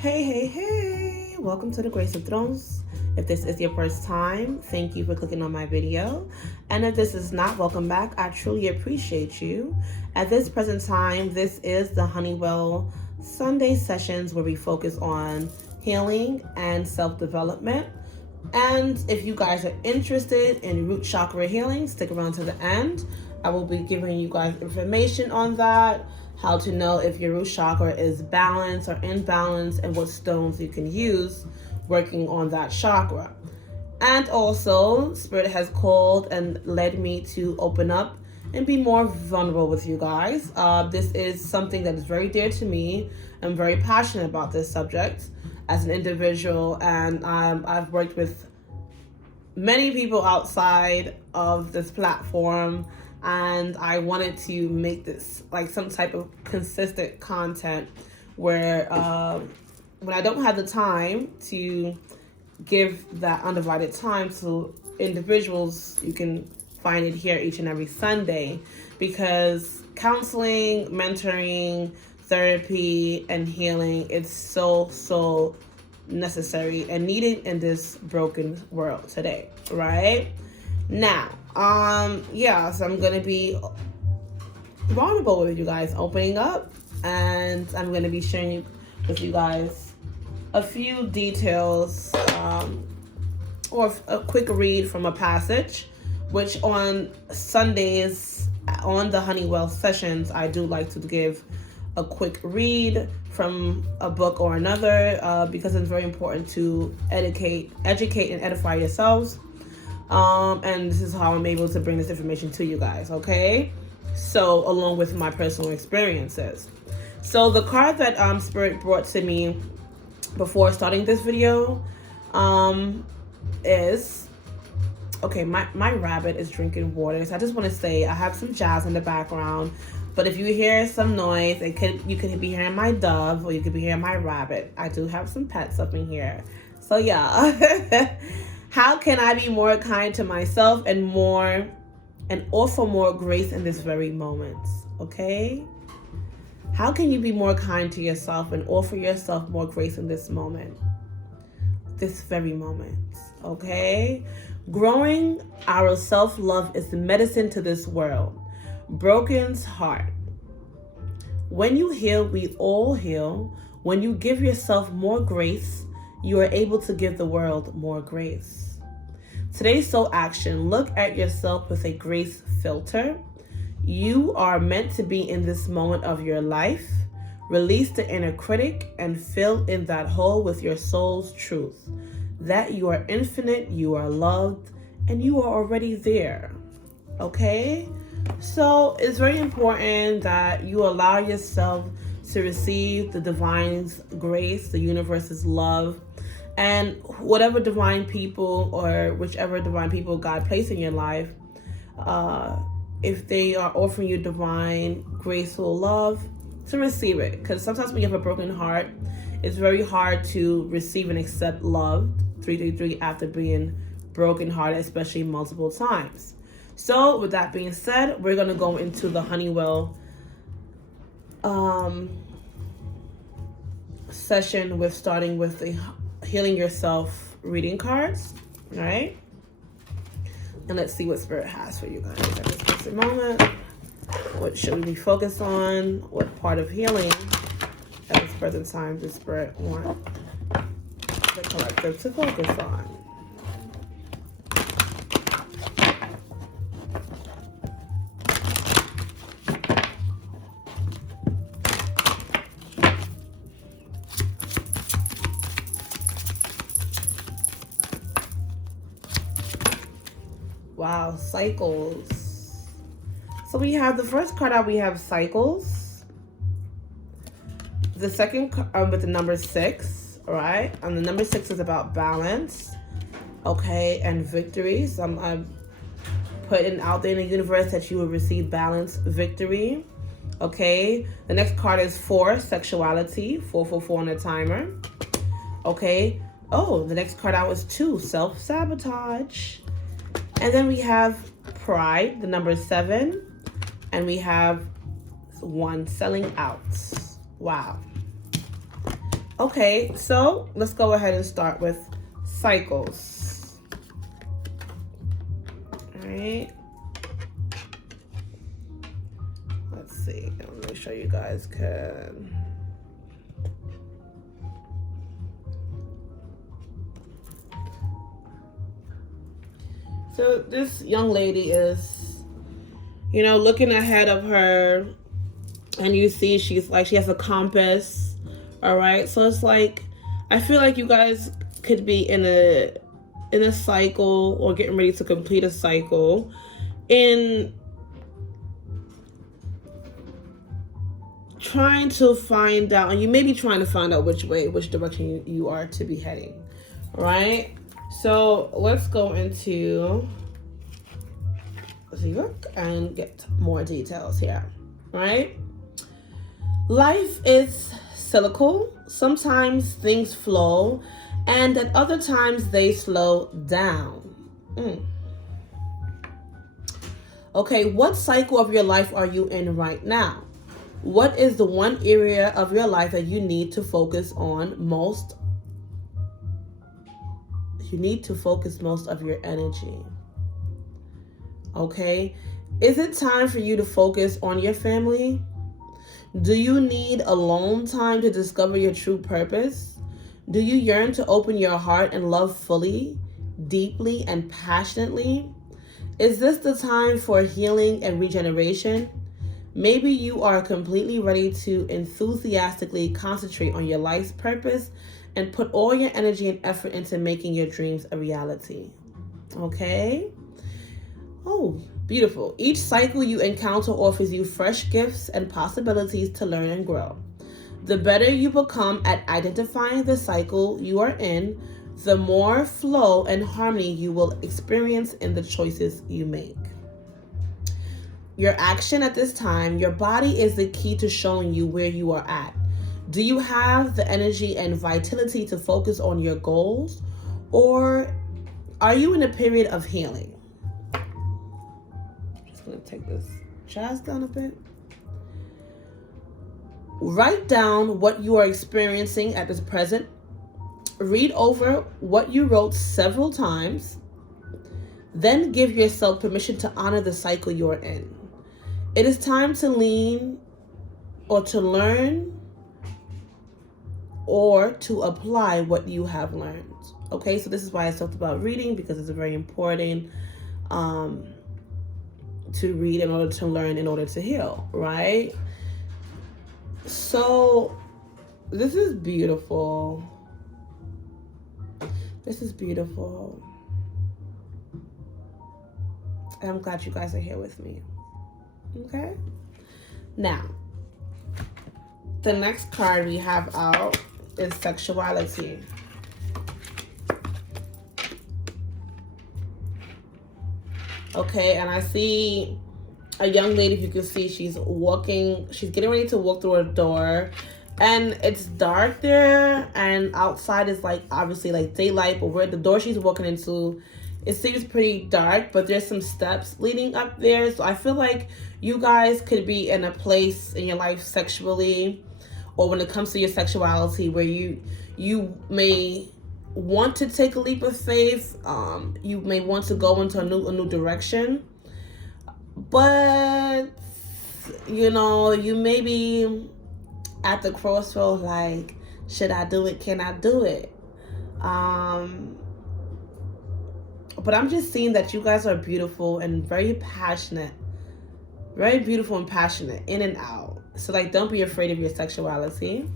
Hey, welcome to the Grace of Thrones. If this is your first time, thank you for clicking on my video. And if this is not, welcome back. I truly appreciate you. At this present time, this is the Honeywell Sunday sessions where we focus on healing and self-development. And if you guys are interested in root chakra healing, stick around to the end. I will be giving you guys information on that, how to know if your root chakra is balanced or imbalanced, and what stones you can use working on that chakra. And also, Spirit has called and led me to open up and be more vulnerable with you guys. This is something that is very dear to me. I'm very passionate about this subject as an individual, and I've worked with many people outside of this platform, and I wanted to make this like some type of consistent content where when I don't have the time to give that undivided time to individuals, you can find it here each and every Sunday, because counseling, mentoring, therapy, and healing is so necessary and needed in this broken world today, right? Now, so I'm gonna be vulnerable with you guys, opening up, and I'm gonna be sharing with you guys a few details or a quick read from a passage, which on Sundays on the Honeywell sessions, I do like to give a quick read from a book or another, because it's very important to educate and edify yourselves. And this is how I'm able to bring this information to you guys, okay? So, along with my personal experiences. So, the card that Spirit brought to me before starting this video is... Okay, my rabbit is drinking water. So I just want to say I have some jazz in the background. But if you hear some noise, you could be hearing my dove, or you could be hearing my rabbit. I do have some pets up in here. So yeah. How can I be more kind to myself and offer more grace in this very moment? Okay? How can you be more kind to yourself and offer yourself more grace in this moment? This very moment. Okay? Growing our self-love is the medicine to this world. Broken's heart. When you heal, we all heal. When you give yourself more grace, you are able to give the world more grace. Today's soul action: look at yourself with a grace filter. You are meant to be in this moment of your life. Release the inner critic and fill in that hole with your soul's truth. That you are infinite, you are loved, and you are already there. Okay? So it's very important that you allow yourself to receive the divine's grace, the universe's love, and whatever divine people or whichever divine people God placed in your life, if they are offering you divine, graceful love, to receive it. Because sometimes when you have a broken heart, it's very hard to receive and accept love 333 after being broken hearted, especially multiple times. So with that being said, we're going to go into the Honeywell session starting with the Healing Yourself reading cards. All right? And let's see what Spirit has for you guys at this present moment. What should we be focused on? What part of healing at this present time does Spirit want the collective to focus on? Wow, cycles. So we have the first card out, we have cycles. The second with the number 6, all right? And the number 6 is about balance, okay, and victory. So I'm putting out there in the universe that you will receive balance, victory, okay? The next card is 4, sexuality, 444 on the timer, okay? Oh, the next card out was 2, self-sabotage. And then we have pride, the number 7, and we have 1, selling out. Wow. Okay, so let's go ahead and start with cycles. All right. Let's see. Let me show you guys can. So this young lady is, looking ahead of her, and you see she has a compass. All right. So it's like, I feel like you guys could be in a cycle or getting ready to complete a cycle in trying to find out, and you may be trying to find out which direction you are to be heading. Right? So let's go into the book and get more details here. Right? Life is cyclical. Sometimes things flow, and at other times they slow down. Okay, what cycle of your life are you in right now? What is the one area of your life that you need to focus on most? You need to focus most of your energy. Okay? Is it time for you to focus on your family? Do you need alone time to discover your true purpose? Do you yearn to open your heart and love fully, deeply, and passionately? Is this the time for healing and regeneration? Maybe you are completely ready to enthusiastically concentrate on your life's purpose and put all your energy and effort into making your dreams a reality. Okay? Oh, beautiful. Each cycle you encounter offers you fresh gifts and possibilities to learn and grow. The better you become at identifying the cycle you are in, the more flow and harmony you will experience in the choices you make. Your action at this time, your body is the key to showing you where you are at. Do you have the energy and vitality to focus on your goals, or are you in a period of healing? Just going to take this chest down a bit. Write down what you are experiencing at this present. Read over what you wrote several times. Then give yourself permission to honor the cycle you are in. It is time to lean or to learn or to apply what you have learned. Okay, so this is why I talked about reading, because it's very important to read in order to learn, in order to heal, right? So this is beautiful. This is beautiful. And I'm glad you guys are here with me. Okay? Now, the next card we have out is Sexuality. Okay, and I see a young lady, if you can see, she's getting ready to walk through a door, and it's dark there, and outside is obviously daylight, but where the door she's walking into, it seems pretty dark, but there's some steps leading up there. So I feel like you guys could be in a place in your life sexually, or when it comes to your sexuality, where you may want to take a leap of faith. You may want to go into a new direction, but you may be at the crossroads, should I do it? Can I do it? But I'm just seeing that you guys are beautiful and very passionate. Very beautiful and passionate, in and out. So don't be afraid of your sexuality.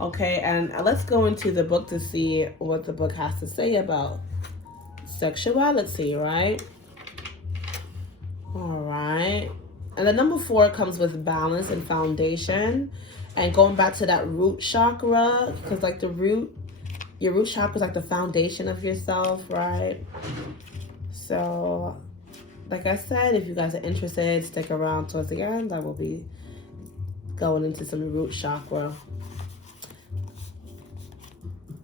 Okay, and let's go into the book to see what the book has to say about sexuality, right? All right. And the number 4 comes with balance and foundation. And going back to that root chakra, because your root chakra is the foundation of yourself, right? So, like I said, if you guys are interested, stick around towards the end. I will be going into some root chakra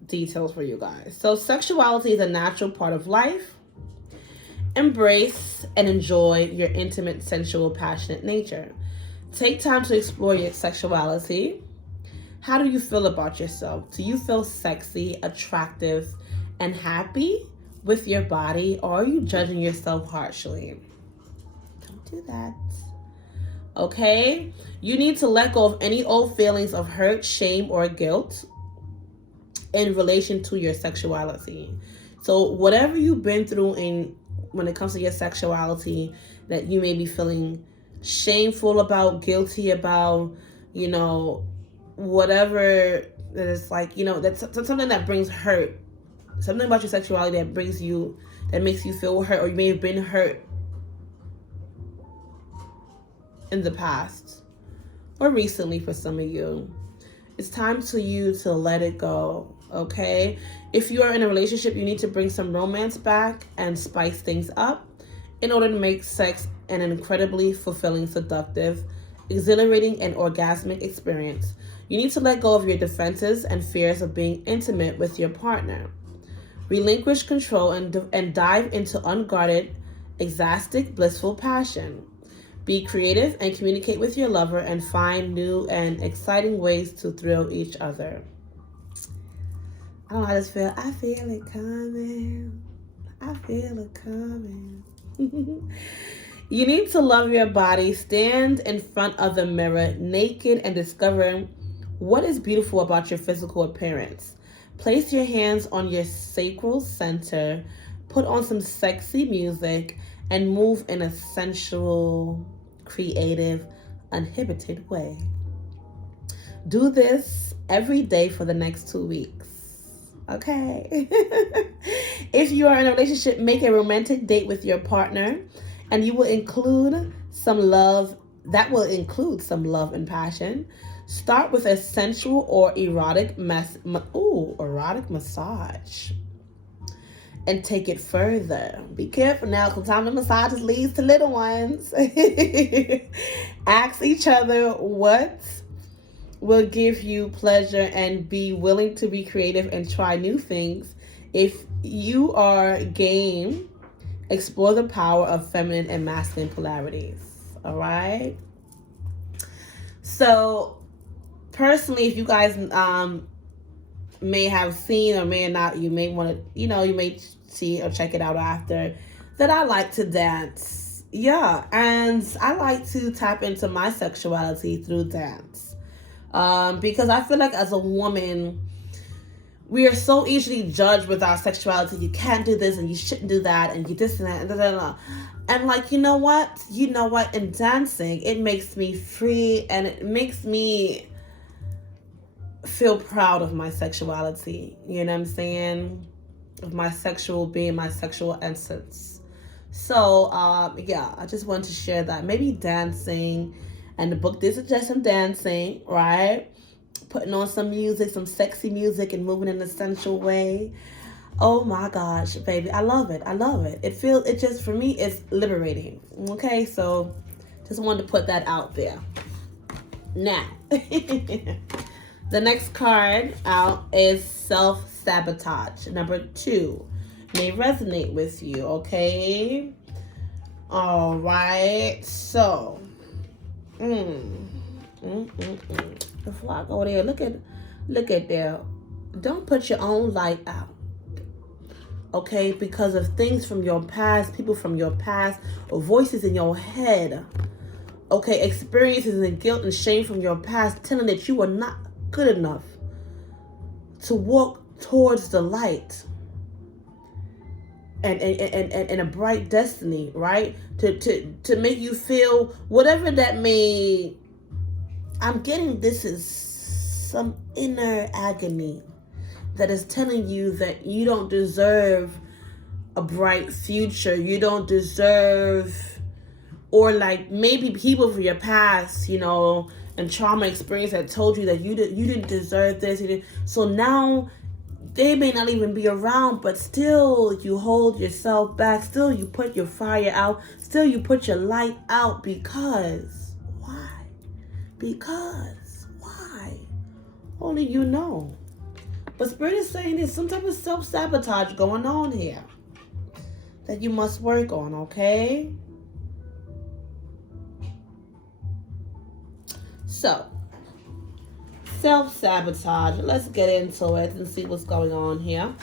details for you guys. So, sexuality is a natural part of life. Embrace and enjoy your intimate, sensual, passionate nature. Take time to explore your sexuality. How do you feel about yourself? Do you feel sexy, attractive, and happy with your body, or are you judging yourself harshly? Don't do that. Okay? You need to let go of any old feelings of hurt, shame, or guilt in relation to your sexuality. So whatever you've been through when it comes to your sexuality that you may be feeling shameful about, guilty about, whatever that is like, that's something that brings hurt. Something about your sexuality that makes you feel hurt, or you may have been hurt in the past or recently for some of you. It's time for you to let it go, okay? If you are in a relationship, you need to bring some romance back and spice things up in order to make sex an incredibly fulfilling, seductive, exhilarating, and orgasmic experience. You need to let go of your defenses and fears of being intimate with your partner. Relinquish control and dive into unguarded, extastic, blissful passion. Be creative and communicate with your lover and find new and exciting ways to thrill each other. I don't know how this feels. I feel it coming. I feel it coming. You need to love your body. Stand in front of the mirror naked and discover what is beautiful about your physical appearance. Place your hands on your sacral center, put on some sexy music, and move in a sensual, creative, uninhibited way. Do this every day for the next 2 weeks. Okay? If you are in a relationship, make a romantic date with your partner, and you will include some love. That will include some love and passion. Start with a sensual or erotic massage. And take it further. Be careful now, because sometimes the massages leads to little ones. Ask each other what will give you pleasure and be willing to be creative and try new things. If you are game, explore the power of feminine and masculine polarities. All right? So, personally, if you guys may have seen or may not, you may want to, you may see or check it out after, that I like to dance. Yeah, and I like to tap into my sexuality through dance. Because I feel like as a woman, we are so easily judged with our sexuality. You can't do this and you shouldn't do that and you this and that and da. And like, you know what? In dancing, it makes me free and it makes me feel proud of my sexuality. You know what I'm saying? Of my sexual being, my sexual essence. So, yeah, I just wanted to share that. Maybe dancing, and the book did suggest some dancing, right? Putting on some music, some sexy music, and moving in a sensual way. Oh my gosh, baby, I love it. It just, for me, it's liberating. Okay, so just wanted to put that out there. Now, the next card out is Self-Sabotage. Number 2 may resonate with you, okay? All right, so, before I go there, look at there. Don't put your own light out, okay? Because of things from your past, people from your past, or voices in your head, okay? Experiences and guilt and shame from your past telling that you are not good enough to walk towards the light and a bright destiny, right? To make you feel whatever that may. I'm getting this is some inner agony that is telling you that you don't deserve a bright future. You don't deserve, or like maybe people from your past, and trauma experience that told you that you didn't deserve this. So now they may not even be around, but still you hold yourself back. Still you put your fire out. Still you put your light out because why? Because why? Only you know. But Spirit is saying there's some type of self-sabotage going on here that you must work on, okay? So, Self-sabotage. Let's get into it and see what's going on here.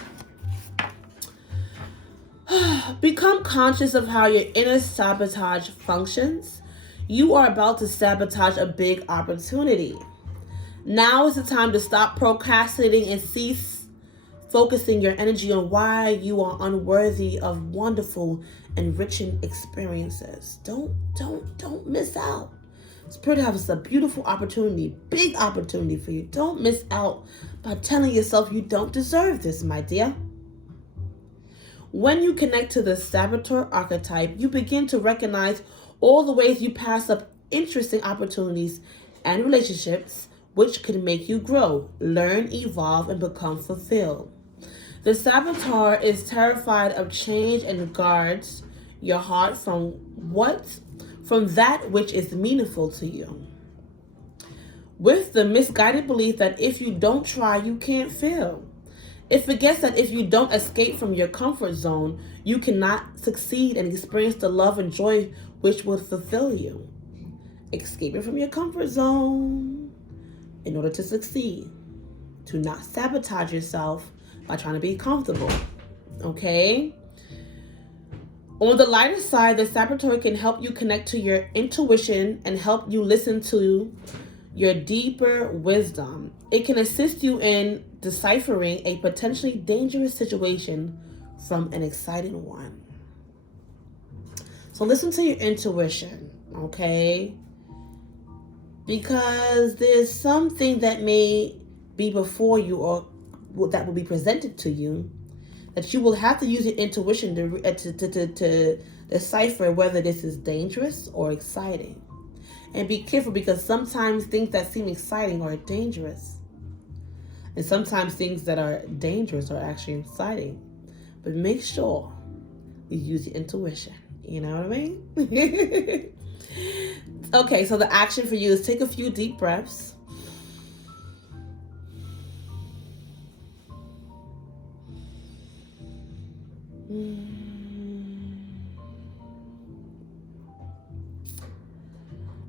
Become conscious of how your inner sabotage functions. You are about to sabotage a big opportunity. Now is the time to stop procrastinating and cease focusing your energy on why you are unworthy of wonderful, enriching experiences. Don't miss out. Spirit has a beautiful opportunity, big opportunity for you. Don't miss out by telling yourself you don't deserve this, my dear. When you connect to the saboteur archetype, you begin to recognize all the ways you pass up interesting opportunities and relationships which could make you grow, learn, evolve, and become fulfilled. The saboteur is terrified of change and guards your heart from that which is meaningful to you. With the misguided belief that if you don't try, you can't fail. It forgets that if you don't escape from your comfort zone, you cannot succeed and experience the love and joy which will fulfill you. Escaping from your comfort zone in order to succeed. Do not sabotage yourself by trying to be comfortable. Okay? On the lighter side, the saboteur can help you connect to your intuition and help you listen to your deeper wisdom. It can assist you in deciphering a potentially dangerous situation from an exciting one. So listen to your intuition, okay? Because there's something that may be before you or that will be presented to you that you will have to use your intuition to decipher whether this is dangerous or exciting. And be careful, because sometimes things that seem exciting are dangerous. And sometimes things that are dangerous are actually exciting. But make sure you use your intuition. You know what I mean? Okay, so the action for you is take a few deep breaths.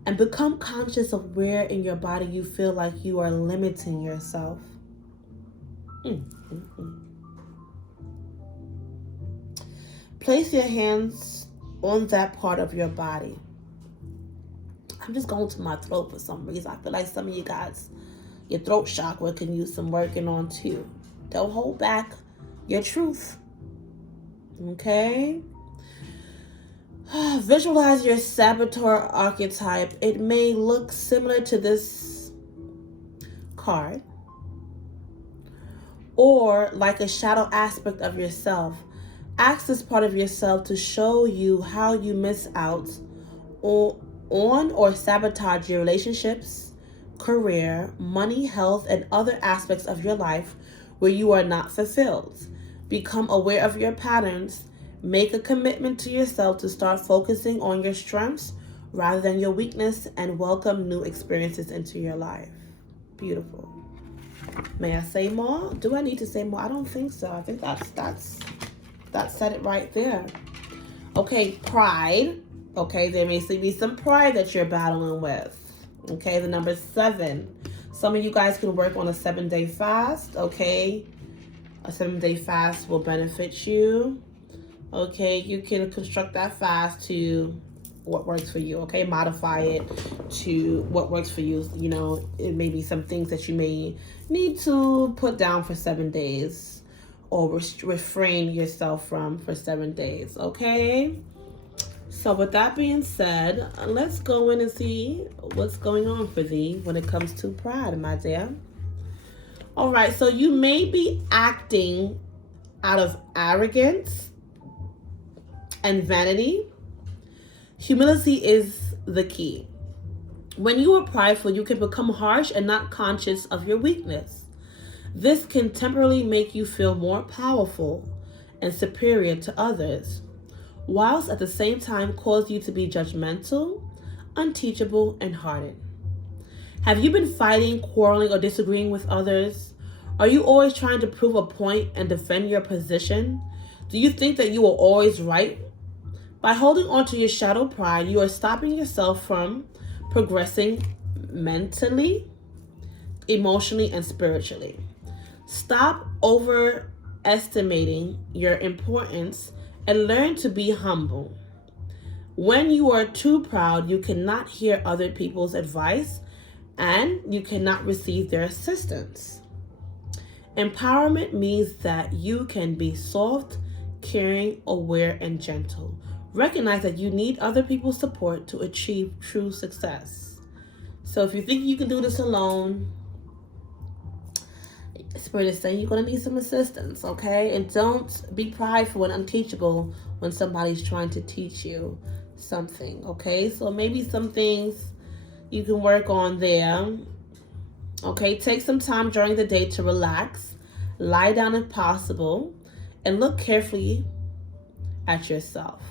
And become conscious of where in your body you feel like you are limiting yourself. Place your hands on that part of your body. I'm just going to my throat for some reason. I feel like some of you guys, your throat chakra can use some working on too. Don't hold back your truth. Okay? Visualize your saboteur archetype. It may look similar to this card, or like a shadow aspect of yourself. Ask this part of yourself to show you how you miss out on or sabotage your relationships, career, money, health, and other aspects of your life where you are not fulfilled. Become aware of your patterns. Make a commitment to yourself to start focusing on your strengths rather than your weakness, and welcome new experiences into your life. Beautiful. May I say more? Do I need to say more? I don't think so. I think that said it right there. Okay, pride. Okay, there may be some pride that you're battling with. Okay, the number 7. Some of you guys can work on a 7-day fast. Okay, a 7-day fast will benefit you. Okay, you can construct that fast to what works for you. Okay, modify it to what works for you. You know, it may be some things that you may need to put down for 7 days, or refrain yourself from for 7 days. Okay, so with that being said, let's go in and see what's going on for thee when it comes to pride, my dear. All right, so you may be acting out of arrogance and vanity. Humility is the key. When you are prideful, you can become harsh and not conscious of your weakness. This can temporarily make you feel more powerful and superior to others, whilst at the same time cause you to be judgmental, unteachable, and hardened. Have you been fighting, quarreling, or disagreeing with others? Are you always trying to prove a point and defend your position? Do you think that you are always right? By holding on to your shadow pride, you are stopping yourself from progressing mentally, emotionally and spiritually. Stop overestimating your importance and learn to be humble. When you are too proud, you cannot hear other people's advice and you cannot receive their assistance. Empowerment means that you can be soft, caring, aware, and gentle. Recognize that you need other people's support to achieve true success. So if you think you can do this alone, Spirit is saying you're going to need some assistance, okay? And don't be prideful and unteachable when somebody's trying to teach you something, okay? So maybe some things you can work on there. Okay, take some time during the day to relax, lie down if possible, and look carefully at yourself.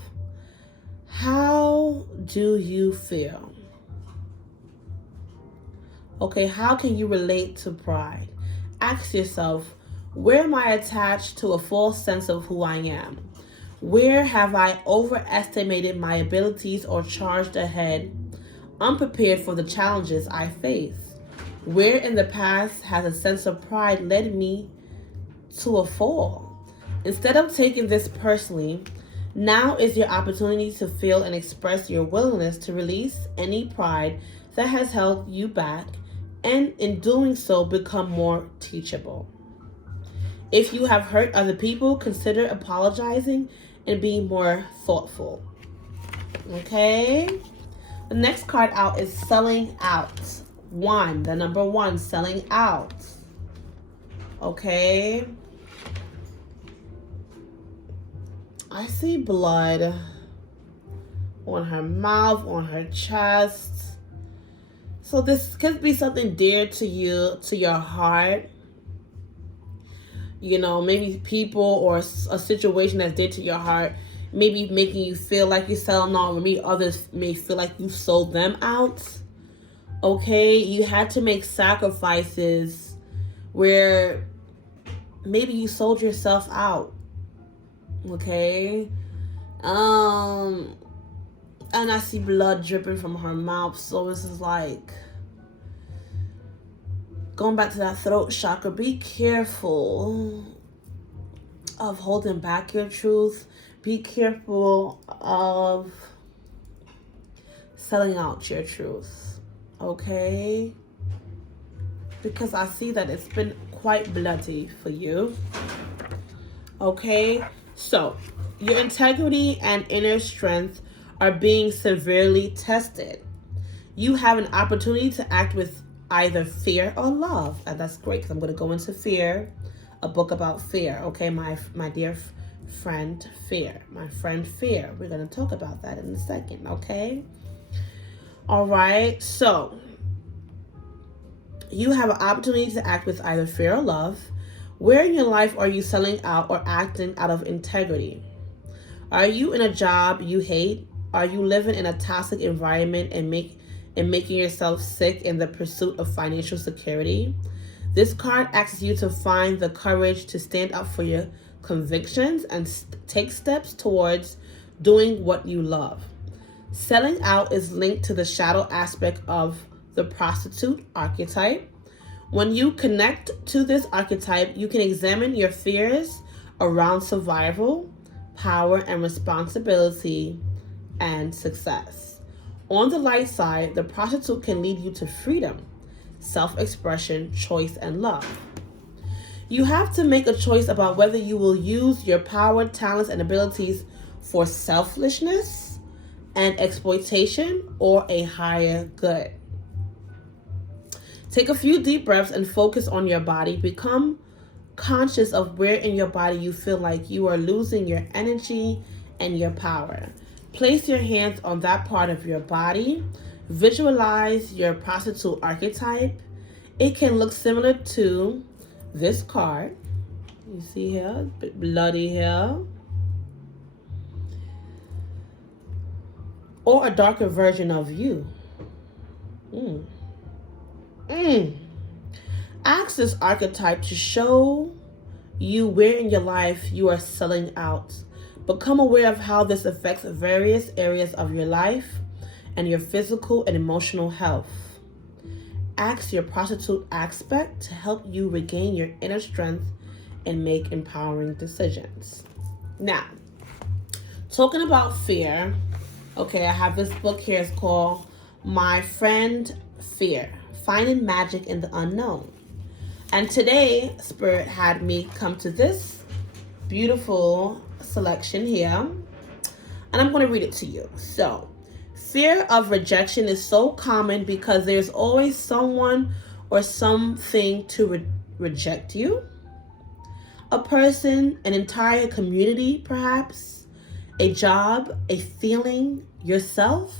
How do you feel? Okay, how can you relate to pride? Ask yourself, where am I attached to a false sense of who I am? Where have I overestimated my abilities or charged ahead, unprepared for the challenges I face? Where in the past has a sense of pride led me to a fall? Instead of taking this personally, now is your opportunity to feel and express your willingness to release any pride that has held you back, and in doing so, become more teachable. If you have hurt other people, consider apologizing and being more thoughtful. Okay? The next card out is selling out. The number one, selling out. Okay? I see blood on her mouth, on her chest. So this could be something dear to you, to your heart. You know, maybe people or a situation that's dear to your heart, maybe making you feel like you're selling out, or maybe others may feel like you sold them out. Okay, you had to make sacrifices where maybe you sold yourself out. Okay, and I see blood dripping from her mouth, so this is like going back to that throat chakra. Be careful of holding back your truth. Be careful of selling out your truth, okay? Because I see that it's been quite bloody for you, okay? So, your integrity and inner strength are being severely tested. You have an opportunity to act with either fear or love. And that's great, because I'm going to go into fear, a book about fear. Okay, my dear friend, Fear. My friend, Fear. We're going to talk about that in a second, okay? All right, so you have an opportunity to act with either fear or love. Where in your life are you selling out or acting out of integrity? Are you in a job you hate? Are you living in a toxic environment and making yourself sick in the pursuit of financial security? This card asks you to find the courage to stand up for your convictions and take steps towards doing what you love. Selling out is linked to the shadow aspect of the prostitute archetype. When you connect to this archetype, you can examine your fears around survival, power, and responsibility, and success. On the light side, the prostitute can lead you to freedom, self-expression, choice, and love. You have to make a choice about whether you will use your power, talents, and abilities for selfishness and exploitation or a higher good. Take a few deep breaths and focus on your body. Become conscious of where in your body you feel like you are losing your energy and your power. Place your hands on that part of your body. Visualize your prostitute archetype. It can look similar to this card. You see here, a bit bloody here. Or a darker version of you. Ask this archetype to show you where in your life you are selling out. Become aware of how this affects various areas of your life and your physical and emotional health. ask your prostitute aspect to help you regain your inner strength and make empowering decisions. Now, talking about fear, okay, I have this book here. It's called My Friend Fear, Finding Magic in the Unknown. And today, Spirit had me come to this beautiful selection here, and I'm going to read it to you. So, fear of rejection is so common because there's always someone or something to reject you. A person, an entire community, perhaps, a job, a feeling, yourself.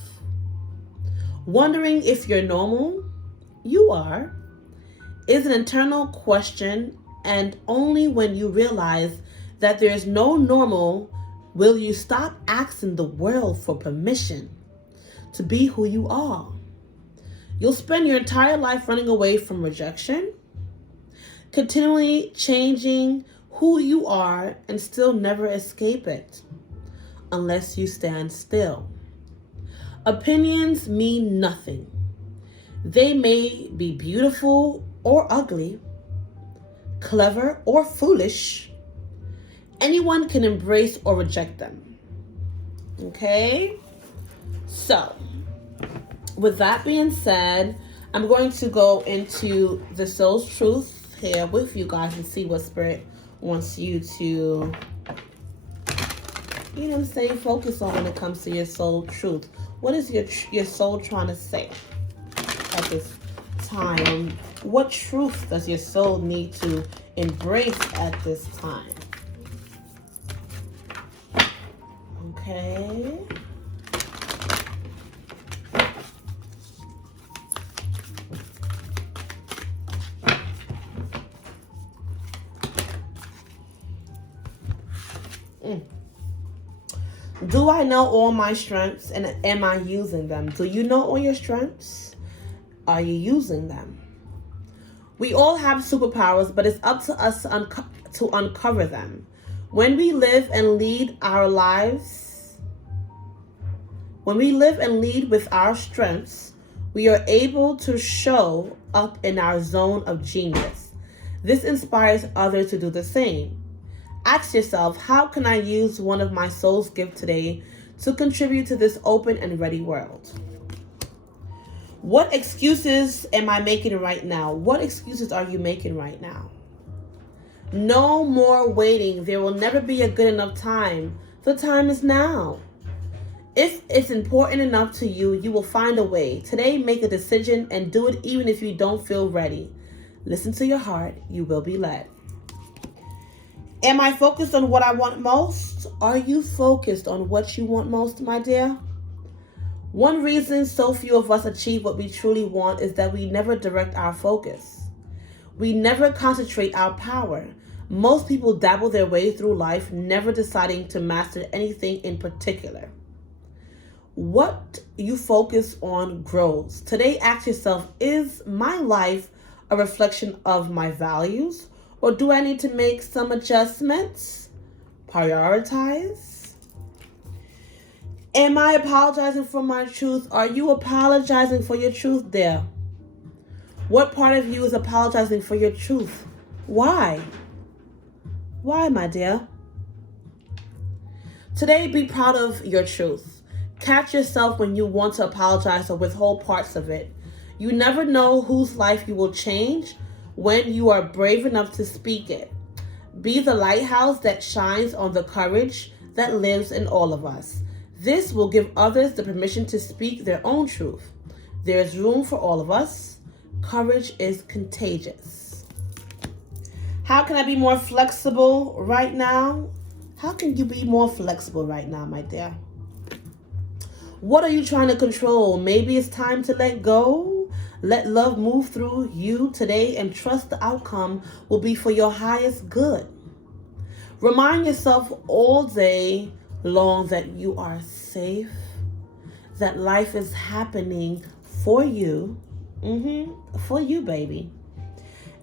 Wondering if you're normal. You are. Is an internal question, and only when you realize that there's no normal will you stop asking the world for permission to be who you are. You'll spend your entire life running away from rejection, continually changing who you are and still never escape it unless you stand still. Opinions mean nothing. They may be beautiful or ugly, clever or foolish. Anyone can embrace or reject them. Okay? So, with that being said, I'm going to go into the soul's truth here with you guys and see what Spirit wants you to, focus on when it comes to your soul truth. What is your soul trying to say at this time? What truth does your soul need to embrace at this time? Okay. Do I know all my strengths, and am I using them? Do you know all your strengths? Are you using them? We all have superpowers, but it's up to us to uncover them. When we live and lead our lives, when we live and lead with our strengths, we are able to show up in our zone of genius. This inspires others to do the same. Ask yourself, how can I use one of my soul's gifts today to contribute to this open and ready world? What excuses am I making right now? What excuses are you making right now? No more waiting. There will never be a good enough time. The time is now. If it's important enough to you, you will find a way. Today, make a decision and do it even if you don't feel ready. Listen to your heart. You will be led. Am I focused on what I want most? Are you focused on what you want most, my dear? One reason so few of us achieve what we truly want is that we never direct our focus. We never concentrate our power. Most people dabble their way through life, never deciding to master anything in particular. What you focus on grows. Today, ask yourself, is my life a reflection of my values? Or do I need to make some adjustments? Prioritize. Am I apologizing for my truth? Are you apologizing for your truth, dear? What part of you is apologizing for your truth? Why? Why, my dear? Today, be proud of your truth. Catch yourself when you want to apologize or withhold parts of it. You never know whose life you will change when you are brave enough to speak it. Be the lighthouse that shines on the courage that lives in all of us. This will give others the permission to speak their own truth. There is room for all of us. Courage is contagious. How can I be more flexible right now? How can you be more flexible right now, my dear? What are you trying to control? Maybe it's time to let go. Let love move through you today and trust the outcome will be for your highest good. Remind yourself all day long that you are safe, that life is happening for you, for you, baby,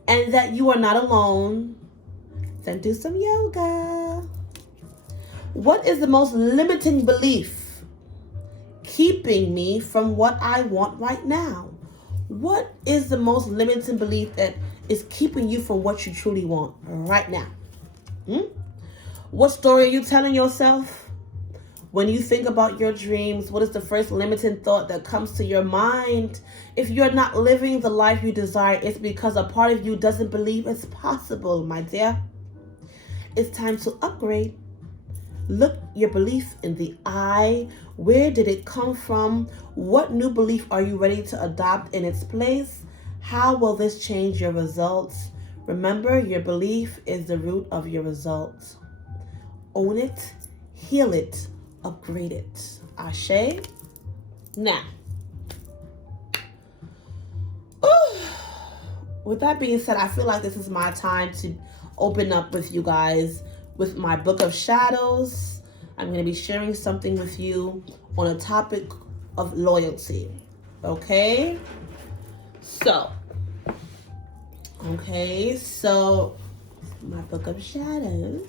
and that you are not alone. Then do some yoga. What is the most limiting belief keeping me from what I want right now? What is the most limiting belief that is keeping you from what you truly want right now? What story are you telling yourself? When you think about your dreams, what is the first limiting thought that comes to your mind? If you're not living the life you desire, it's because a part of you doesn't believe it's possible, my dear. It's time to upgrade. Look your belief in the eye. Where did it come from? What new belief are you ready to adopt in its place? How will this change your results? Remember, your belief is the root of your results. Own it, heal it, upgrade it. Ashe. Now, with that being said, I feel like this is my time to open up with you guys with my book of shadows. I'm going to be sharing something with you on a topic of loyalty. Okay? So, my book of shadows.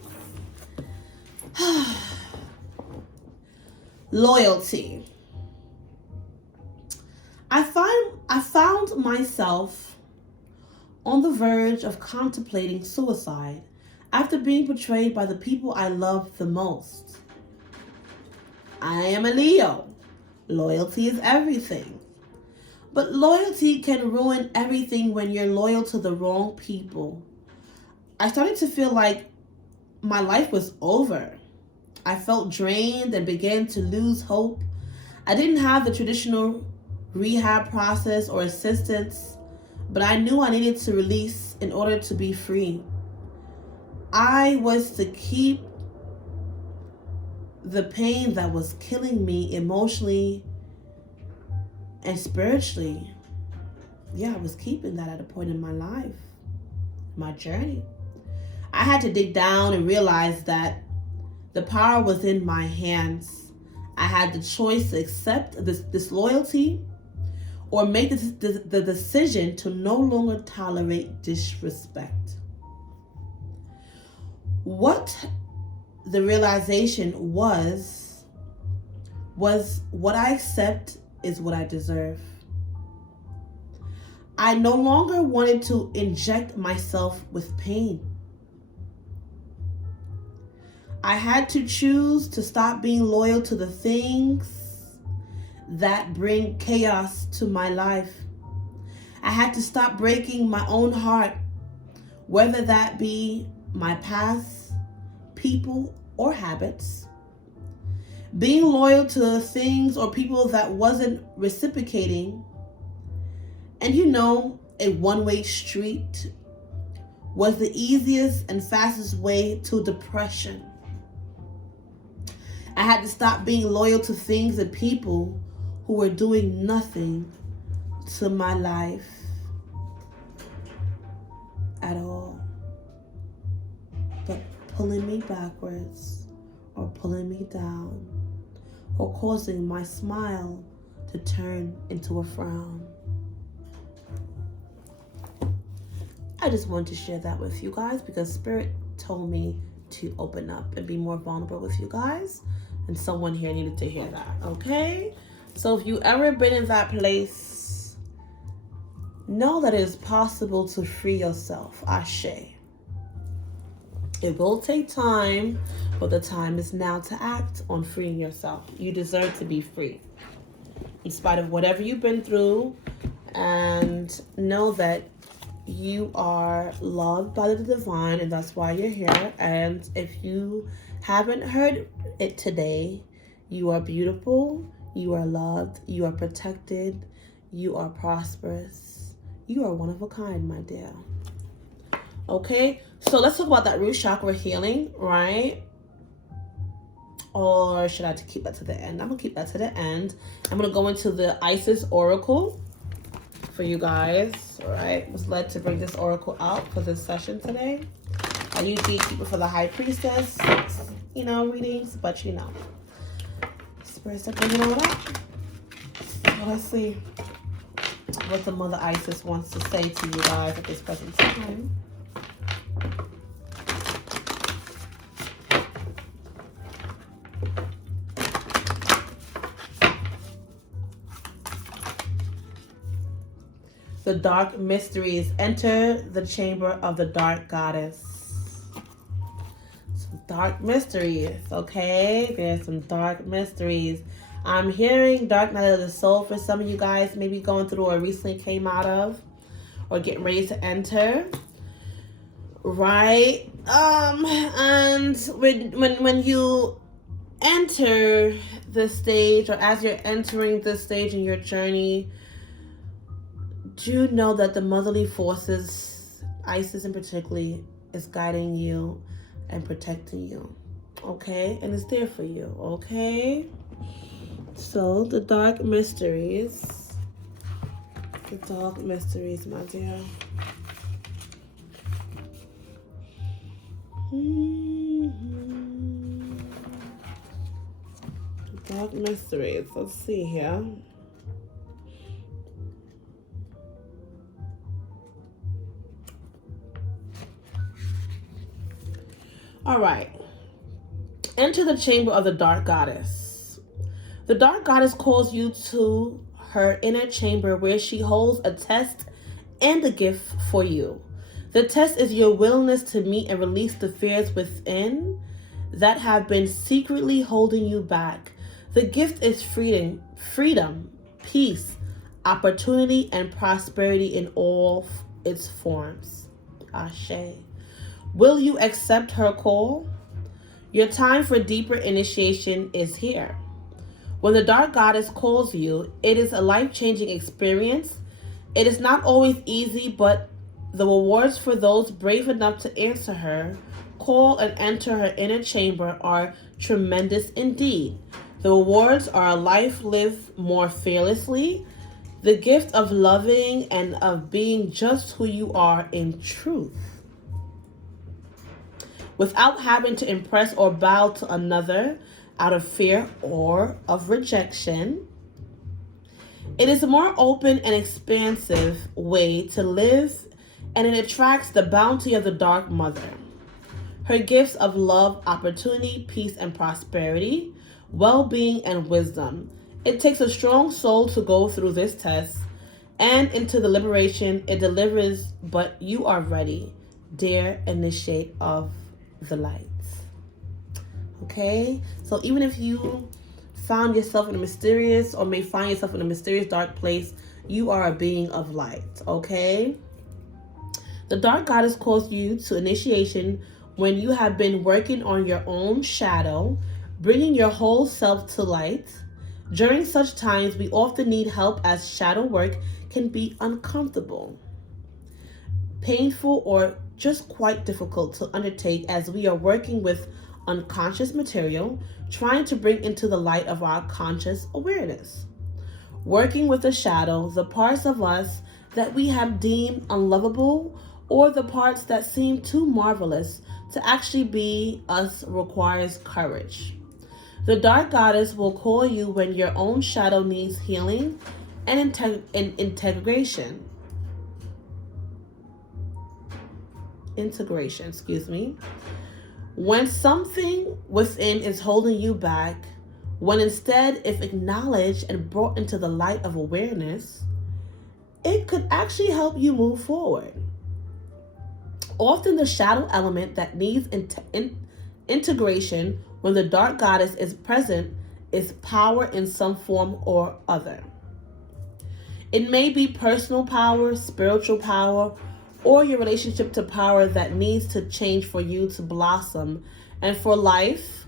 Loyalty. I found myself on the verge of contemplating suicide after being betrayed by the people I loved the most. I am a Leo. Loyalty is everything. But loyalty can ruin everything when you're loyal to the wrong people. I started to feel like my life was over. I felt drained and began to lose hope. I didn't have the traditional rehab process or assistance, but I knew I needed to release in order to be free. I was to keep the pain that was killing me emotionally and spiritually. Yeah, I was keeping that at a point in my life, my journey. I had to dig down and realize that the power was in my hands. I had the choice to accept this disloyalty or make the decision to no longer tolerate disrespect. What the realization was what I accept is what I deserve. I no longer wanted to inject myself with pain. I had to choose to stop being loyal to the things that bring chaos to my life. I had to stop breaking my own heart, whether that be my past, people, or habits. Being loyal to things or people that wasn't reciprocating. And a one-way street was the easiest and fastest way to depression. I had to stop being loyal to things and people who were doing nothing to my life at all, but pulling me backwards or pulling me down or causing my smile to turn into a frown. I just wanted to share that with you guys because Spirit told me to open up and be more vulnerable with you guys. And someone here needed to hear that, okay? So if you ever been in that place, know that it is possible to free yourself. Ashe. It will take time, but the time is now to act on freeing yourself. You deserve to be free. In spite of whatever you've been through, and know that you are loved by the divine, and that's why you're here. And if you haven't heard it today, you are beautiful, you are loved, you are protected, you are prosperous, you are one of a kind, my dear. Okay, so let's talk about that root chakra healing, right? Or should I keep that to the end? I'm gonna keep that to the end. I'm gonna go into the Isis Oracle for you guys. All right, was led to bring this oracle out for this session today. I usually keep it for the High Priestess, readings, but Spirit's bringing it up. So let's see what the Mother Isis wants to say to you guys at this present time. The dark mysteries. Enter the chamber of the dark goddess. Some dark mysteries, okay? There's some dark mysteries. I'm hearing dark night of the soul for some of you guys, maybe going through or recently came out of or getting ready to enter. Right? And when you enter the stage, or as you're entering this stage in your journey, do know that the motherly forces, Isis in particular, is guiding you and protecting you. Okay? And it's there for you. Okay? So, the dark mysteries. The dark mysteries, my dear. The dark mysteries. Let's see here. All right. Enter the chamber of the dark goddess. The dark goddess calls you to her inner chamber where she holds a test and a gift for you. The test is your willingness to meet and release the fears within that have been secretly holding you back. The gift is freedom, peace, opportunity, and prosperity in all its forms. Ashe. Will you accept her call? Your time for deeper initiation is here. When the dark goddess calls you, it is a life-changing experience. It is not always easy, but the rewards for those brave enough to answer her call and enter her inner chamber are tremendous indeed. The rewards are a life lived more fearlessly, the gift of loving and of being just who you are in truth, without having to impress or bow to another out of fear or of rejection. It is a more open and expansive way to live, and it attracts the bounty of the Dark Mother. Her gifts of love, opportunity, peace, and prosperity, well-being, and wisdom. It takes a strong soul to go through this test and into the liberation it delivers, but you are ready. Dare initiate of the light. Okay? So even if you found yourself in a mysterious, or may find yourself in a mysterious dark place, you are a being of light. Okay? The dark goddess calls you to initiation when you have been working on your own shadow, bringing your whole self to light. During such times, we often need help as shadow work can be uncomfortable, painful, or just quite difficult to undertake as we are working with unconscious material, trying to bring into the light of our conscious awareness. Working with the shadow, the parts of us that we have deemed unlovable, or the parts that seem too marvelous to actually be us, requires courage. The dark goddess will call you when your own shadow needs healing and integration. When something within is holding you back, when instead, if acknowledged and brought into the light of awareness, it could actually help you move forward. Often the shadow element that needs integration when the dark goddess is present is power in some form or other. It may be personal power, spiritual power, or your relationship to power that needs to change for you to blossom and for life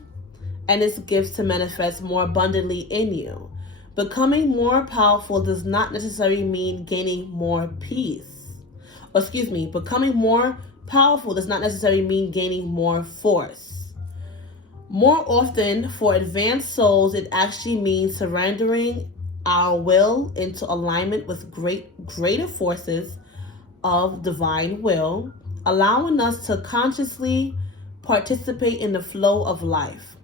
and its gifts to manifest more abundantly in you. Becoming more powerful does not necessarily mean gaining more peace. Becoming more powerful does not necessarily mean gaining more force. More often, for advanced souls, it actually means surrendering our will into alignment with greater forces of divine will, allowing us to consciously participate in the flow of life,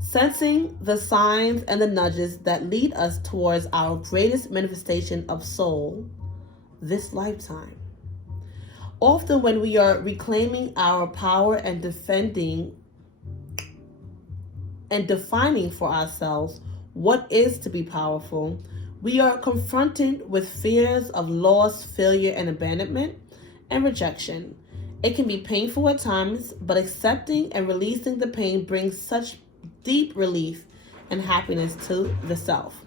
sensing the signs and the nudges that lead us towards our greatest manifestation of soul this lifetime. Often when we are reclaiming our power and defending and defining for ourselves what is to be powerful, We are confronted with fears of loss, failure, and abandonment, and rejection. It can be painful at times, but accepting and releasing the pain brings such deep relief and happiness to the self.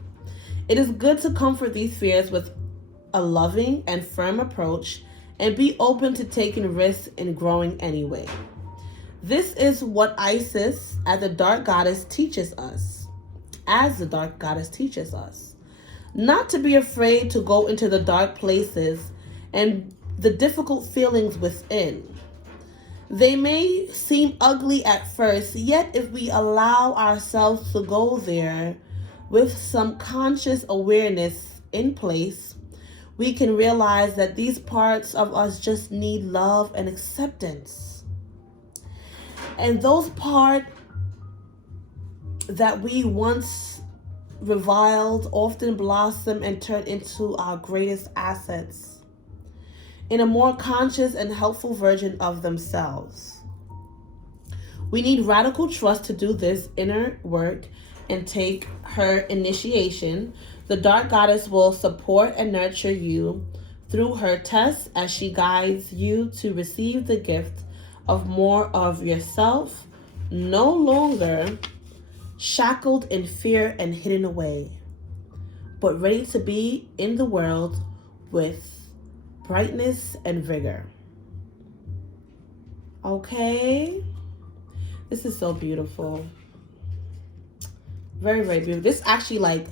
It is good to comfort these fears with a loving and firm approach and be open to taking risks and growing anyway. This is what Isis, as the dark goddess, teaches us. Not to be afraid to go into the dark places and the difficult feelings within. They may seem ugly at first, yet if we allow ourselves to go there with some conscious awareness in place, we can realize that these parts of us just need love and acceptance. And those parts that we once reviled often blossom and turn into our greatest assets in a more conscious and helpful version of themselves. We need radical trust to do this inner work and take her initiation. The dark goddess will support and nurture you through her tests as she guides you to receive the gift of more of yourself, no longer shackled in fear and hidden away, but ready to be in the world with brightness and vigor. Okay? This is so beautiful. Very, very beautiful. This actually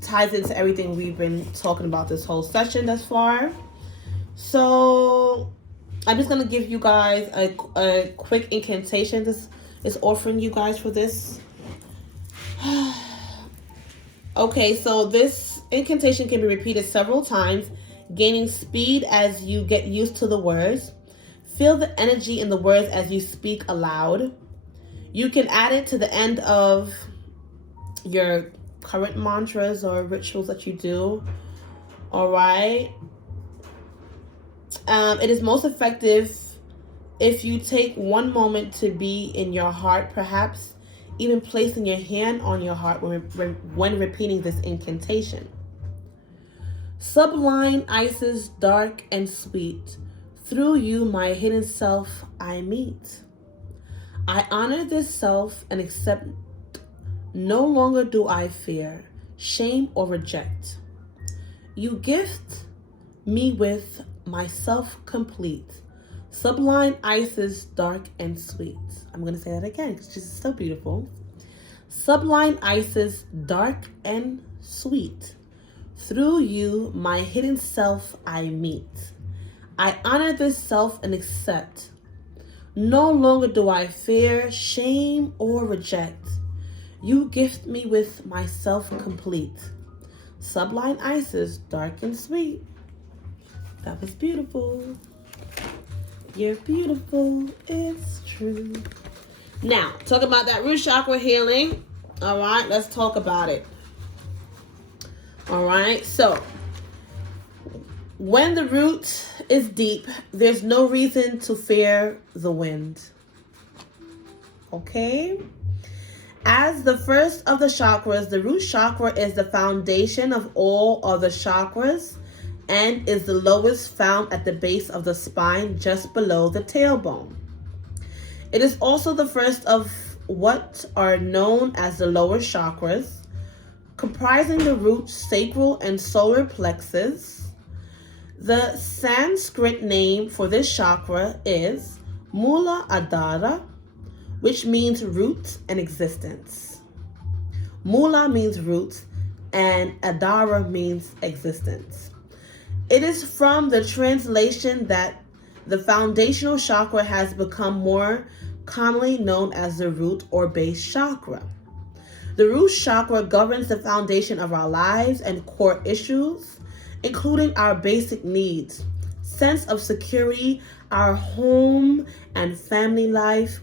ties into everything we've been talking about this whole session thus far. So I'm just going to give you guys a quick incantation. This is offering you guys for this. Okay, so this incantation can be repeated several times, gaining speed as you get used to the words. Feel the energy in the words as you speak aloud. You can add it to the end of your current mantras or rituals that you do. All right. It is most effective if you take one moment to be in your heart, perhaps even placing your hand on your heart when repeating this incantation. Sublime Isis, dark and sweet, through you my hidden self I meet. I honor this self and accept. No longer do I fear, shame, or reject. You gift me with myself complete. Sublime Isis, dark and sweet. I'm going to say that again because it's just so beautiful. Sublime Isis, dark and sweet. Through you, my hidden self I meet. I honor this self and accept. No longer do I fear, shame, or reject. You gift me with myself complete. Sublime Isis, dark and sweet. That was beautiful. You're beautiful, it's true. Now, talk about that root chakra healing. All right, let's talk about it. All right, so when the root is deep, there's no reason to fear the wind. Okay? As the first of the chakras, the root chakra is the foundation of all other chakras and is the lowest, found at the base of the spine just below the tailbone. It is also the first of what are known as the lower chakras, comprising the root, sacral, and solar plexus. The Sanskrit name for this chakra is Mooladhara, which means root and existence. Mula means root and Adhara means existence. It is from the translation that the foundational chakra has become more commonly known as the root or base chakra. The root chakra governs the foundation of our lives and core issues, including our basic needs, sense of security, our home and family life,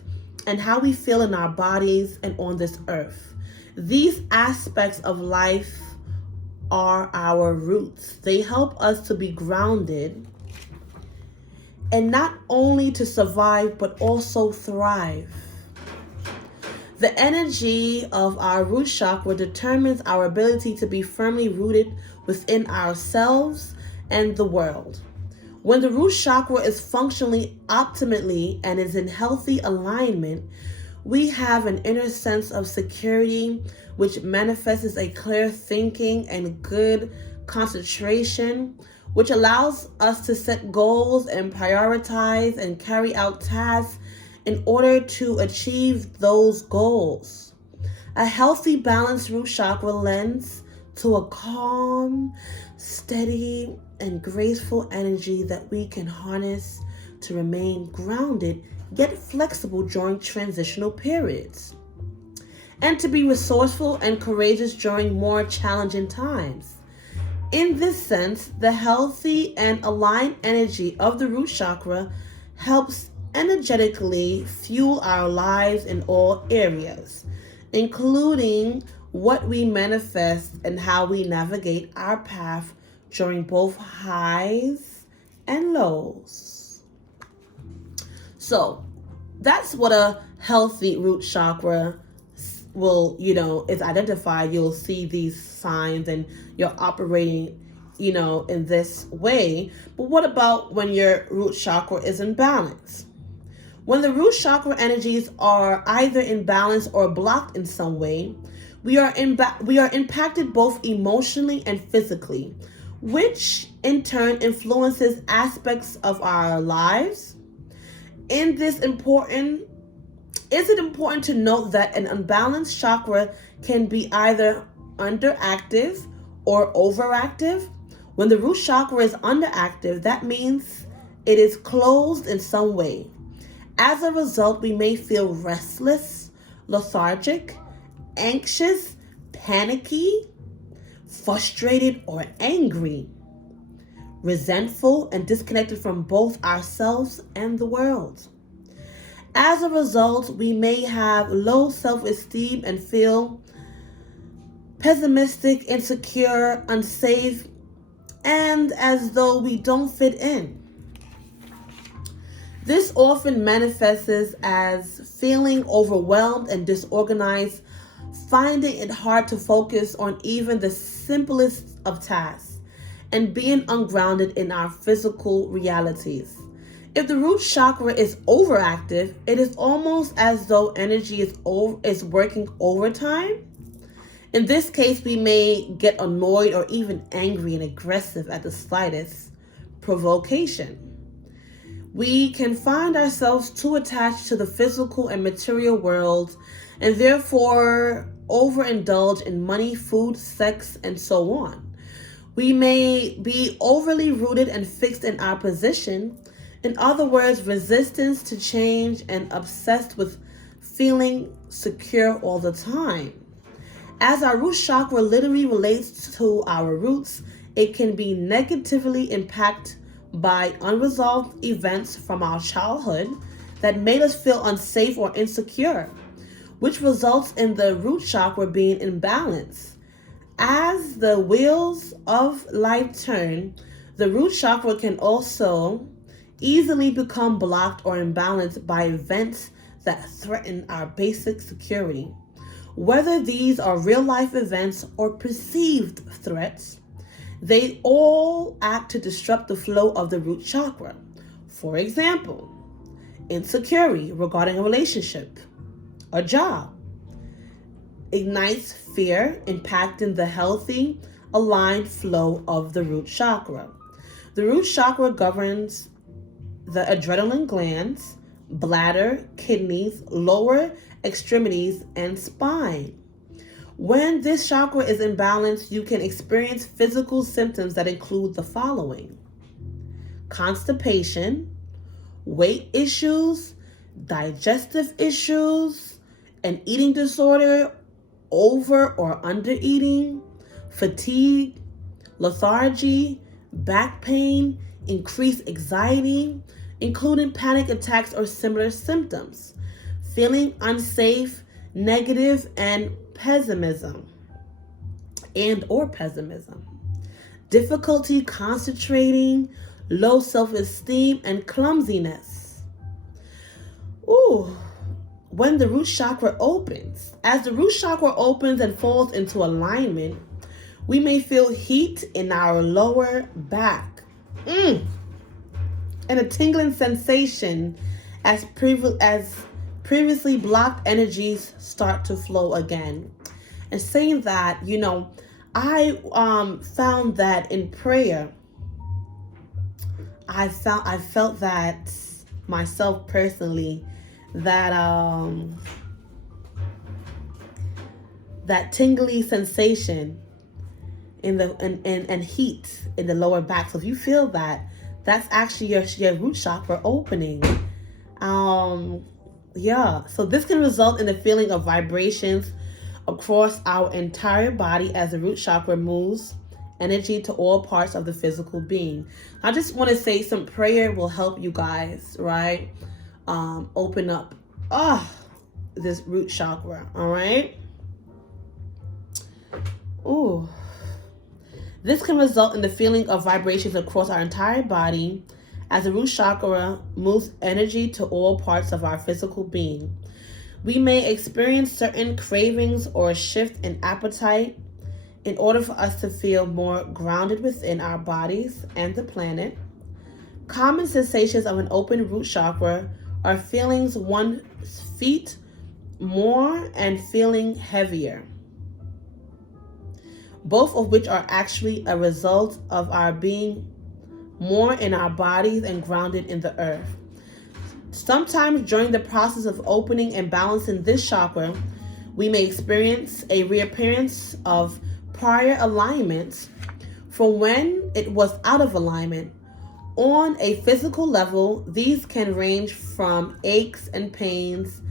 and how we feel in our bodies and on this earth. These aspects of life are our roots. They help us to be grounded and not only to survive, but also thrive. The energy of our root chakra determines our ability to be firmly rooted within ourselves and the world. When the root chakra is functioning optimally and is in healthy alignment, we have an inner sense of security, which manifests as a clear thinking and good concentration, which allows us to set goals and prioritize and carry out tasks in order to achieve those goals. A healthy, balanced root chakra lends to a calm, steady, and graceful energy that we can harness to remain grounded yet flexible during transitional periods, and to be resourceful and courageous during more challenging times. In this sense, the healthy and aligned energy of the root chakra helps energetically fuel our lives in all areas, including what we manifest and how we navigate our path during both highs and lows. So that's what a healthy root chakra will, is identified. You'll see these signs and you're operating, in this way. But what about when your root chakra is in balance? When the root chakra energies are either in balance or blocked in some way, we are impacted both emotionally and physically, which in turn influences aspects of our lives. Is it important to note that an unbalanced chakra can be either underactive or overactive? When the root chakra is underactive, that means it is closed in some way. As a result, we may feel restless, lethargic, anxious, panicky, frustrated, or angry, resentful, and disconnected from both ourselves and the world. As a result, we may have low self-esteem and feel pessimistic, insecure, unsafe, and as though we don't fit in. This often manifests as feeling overwhelmed and disorganized, finding it hard to focus on even the simplest of tasks, and being ungrounded in our physical realities. If the root chakra is overactive, it is almost as though energy is working overtime. In this case, we may get annoyed or even angry and aggressive at the slightest provocation. We can find ourselves too attached to the physical and material world and therefore overindulge in money, food, sex, and so on. We may be overly rooted and fixed in our position. In other words, resistance to change and obsessed with feeling secure all the time. As our root chakra literally relates to our roots, it can be negatively impacted by unresolved events from our childhood that made us feel unsafe or insecure, which results in the root chakra being imbalanced. As the wheels of life turn, the root chakra can also easily become blocked or imbalanced by events that threaten our basic security. Whether these are real-life events or perceived threats, they all act to disrupt the flow of the root chakra. For example, insecurity regarding a relationship, a job, ignites fear, impacting the healthy, aligned flow of the root chakra. The root chakra governs the adrenaline glands, bladder, kidneys, lower extremities, and spine. When this chakra is imbalanced, you can experience physical symptoms that include the following: constipation, weight issues, digestive issues, an eating disorder, over or under eating, fatigue, lethargy, back pain, increased anxiety, including panic attacks or similar symptoms, feeling unsafe, negative, and pessimism, difficulty concentrating, low self-esteem, and clumsiness. When the root chakra opens. As the root chakra opens and falls into alignment, We may feel heat in our lower back. And a tingling sensation as previously blocked energies start to flow again. And saying that, I found that in prayer, I felt that myself personally, that that tingly sensation in the and heat in the lower back. So if you feel that, that's actually your root chakra opening. Yeah. So this can result in the feeling of vibrations across our entire body as the root chakra moves energy to all parts of the physical being. I just want to say some prayer will help you guys, right? Open up this root chakra, all right? Ooh. This can result in the feeling of vibrations across our entire body as the root chakra moves energy to all parts of our physical being. We may experience certain cravings or a shift in appetite in order for us to feel more grounded within our bodies and the planet. Common sensations of an open root chakra are feelings one's feet more and feeling heavier, both of which are actually a result of our being more in our bodies and grounded in the earth. Sometimes during the process of opening and balancing this chakra, we may experience a reappearance of prior alignments from when it was out of alignment. On a physical level, these can range from aches and pains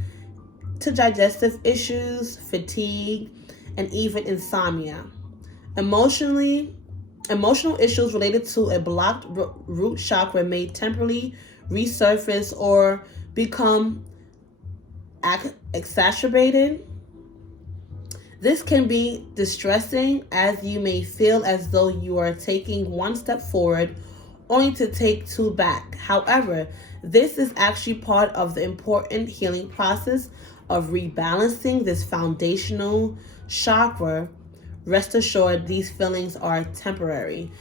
to digestive issues, fatigue, and even insomnia. Emotional issues related to a blocked root chakra may temporarily resurface or become exacerbated. This can be distressing as you may feel as though you are taking one step forward only to take two back. However, this is actually part of the important healing process of rebalancing this foundational chakra. Rest assured, these feelings are temporary.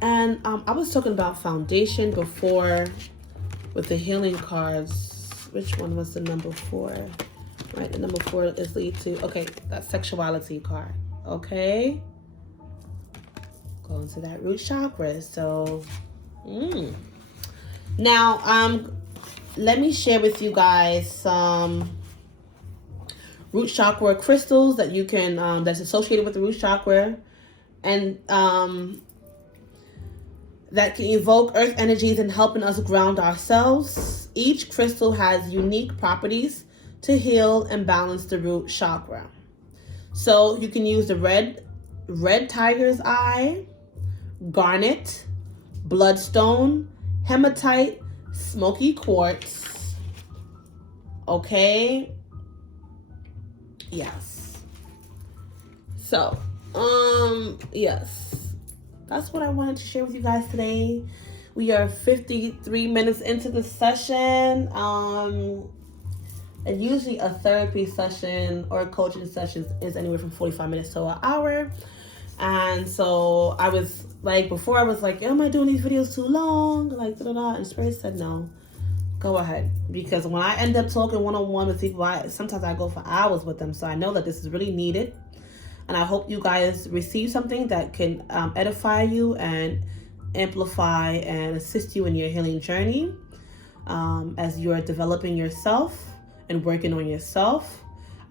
And I was talking about foundation before with the healing cards. Which one was the number 4? Right, the number 4 is lead to, okay, that sexuality card. Okay. Go into that root chakra. So, now, let me share with you guys some root chakra crystals that you can, that's associated with the root chakra, and that can evoke earth energies and helping us ground ourselves. Each crystal has unique properties to heal and balance the root chakra. So you can use the red tiger's eye, garnet, bloodstone, hematite, smoky quartz. Okay. Yes. So, yes. That's what I wanted to share with you guys today. We are 53 minutes into the session. And usually a therapy session or a coaching session is anywhere from 45 minutes to an hour. And so I was like, before I was like, am I doing these videos too long? Like, and Spirit said, no, go ahead. Because when I end up talking one-on-one with people, sometimes I go for hours with them. So I know that this is really needed. And I hope you guys receive something that can edify you and amplify and assist you in your healing journey as you are developing yourself and working on yourself.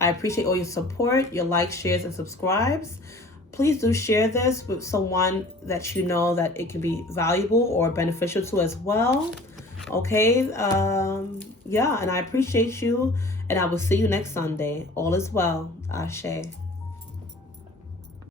I appreciate all your support, your likes, shares, and subscribes. Please do share this with someone that you know that it can be valuable or beneficial to as well. Okay, yeah, and I appreciate you, and I will see you next Sunday. All is well. Ashe.